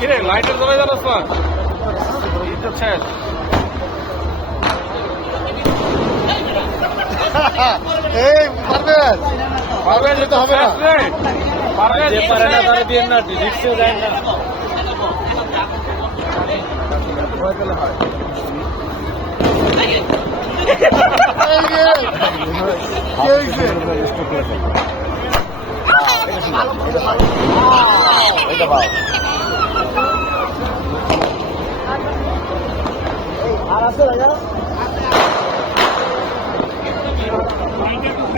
কিরে লাইটের জ্বলাই জানাস না শেষ এই পারবেন পারবেন যেতে হবে না পারে না তারা দিয়ে না রিক্সেও যায় না আর আছে